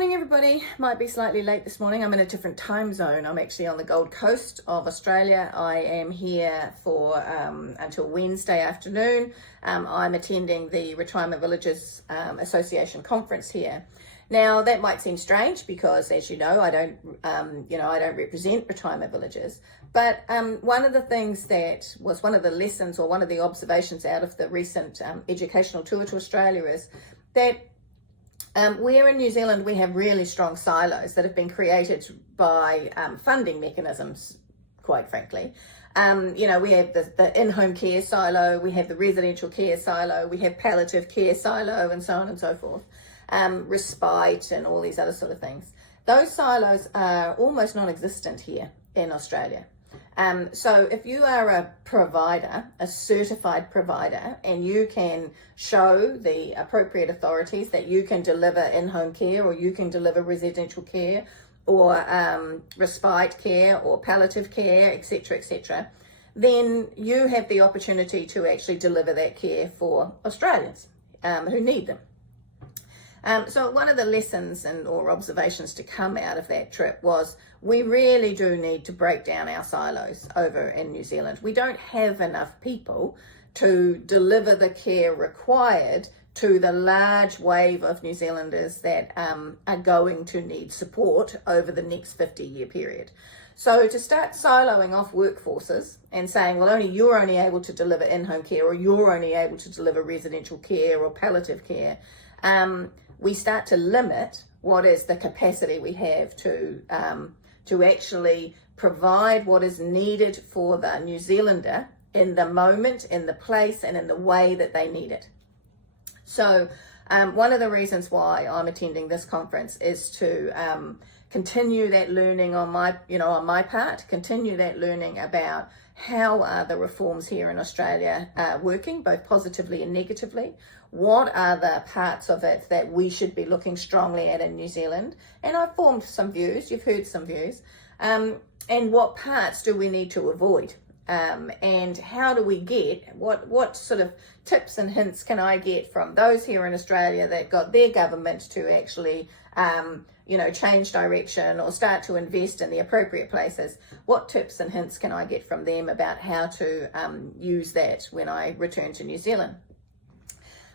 Morning everybody. Might be slightly late this morning. I'm in a different time zone. I'm actually on the Gold Coast of Australia. I am here for until Wednesday afternoon. I'm attending the Retirement Villages Association conference here. Now that might seem strange because, as you know, I don't represent retirement villages. But one of the things that was one of the lessons or one of the observations out of the recent educational tour to Australia is that where in New Zealand we have really strong silos that have been created by funding mechanisms, quite frankly. We have the in-home care silo, we have the residential care silo, we have palliative care silo, and so on and so forth. Respite and all these other sort of things. Those silos are almost non-existent here in Australia. So if you are a provider, a certified provider, and you can show the appropriate authorities that you can deliver in-home care or you can deliver residential care or respite care or palliative care, etc., then you have the opportunity to actually deliver that care for Australians who need them. So one of the lessons or observations to come out of that trip was we really do need to break down our silos over in New Zealand. We don't have enough people to deliver the care required to the large wave of New Zealanders that are going to need support over the next 50-year period. So to start siloing off workforces and saying, well, you're only able to deliver in-home care or you're only able to deliver residential care or palliative care, we start to limit what is the capacity we have to actually provide what is needed for the New Zealander in the moment, in the place, and in the way that they need it. So one of the reasons why I'm attending this conference is to continue that learning on my part, continue that learning about how are the reforms here in Australia working, both positively and negatively. What are the parts of it that we should be looking strongly at in New Zealand? And I've formed some views, you've heard some views. And what parts do we need to avoid? And how do we get, what sort of tips and hints can I get from those here in Australia that got their government to actually change direction or start to invest in the appropriate places? What tips and hints can I get from them about how to use that when I return to New Zealand?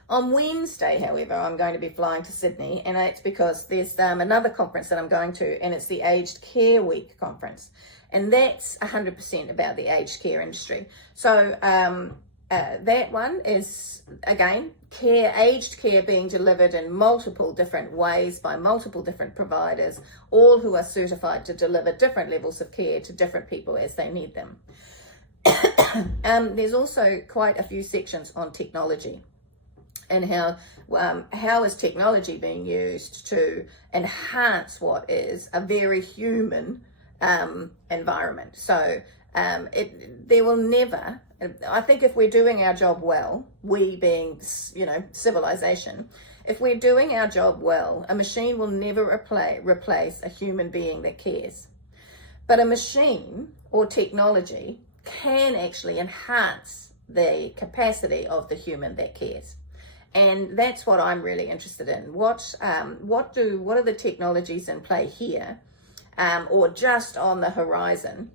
On Wednesday, however, I'm going to be flying to Sydney, and it's because there's another conference that I'm going to, and it's the Aged Care Week conference. And that's 100% about the aged care industry. So that one is, again, aged care being delivered in multiple different ways by multiple different providers, all who are certified to deliver different levels of care to different people as they need them. There's also quite a few sections on technology and how is technology being used to enhance what is a very human environment. So there will never, I think if we're doing our job well, we being, civilization, if we're doing our job well, a machine will never replace a human being that cares. But a machine or technology can actually enhance the capacity of the human that cares. And that's what I'm really interested in. What are the technologies in play here, or just on the horizon,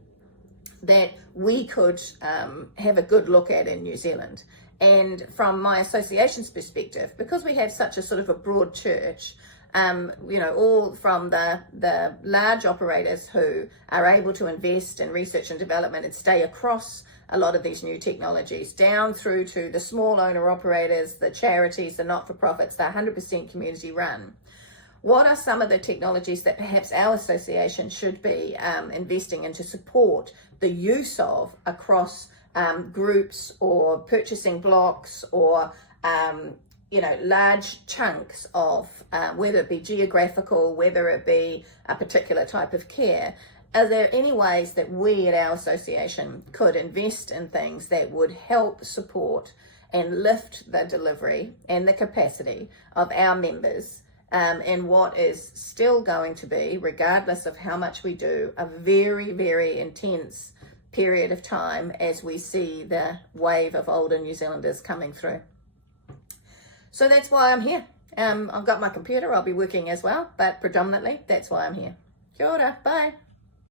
that we could have a good look at in New Zealand? And from my association's perspective, because we have such a sort of a broad church, all from the large operators who are able to invest in research and development and stay across a lot of these new technologies, down through to the small owner operators, the charities, the not-for-profits, the 100% community run. What are some of the technologies that perhaps our association should be investing in to support the use of across groups or purchasing blocks or large chunks of whether it be geographical, whether it be a particular type of care? Are there any ways that we at our association could invest in things that would help support and lift the delivery and the capacity of our members in what is still going to be, regardless of how much we do, a very, very intense period of time as we see the wave of older New Zealanders coming through? So that's why I'm here. I've got my computer, I'll be working as well, but predominantly that's why I'm here. Kia ora, bye.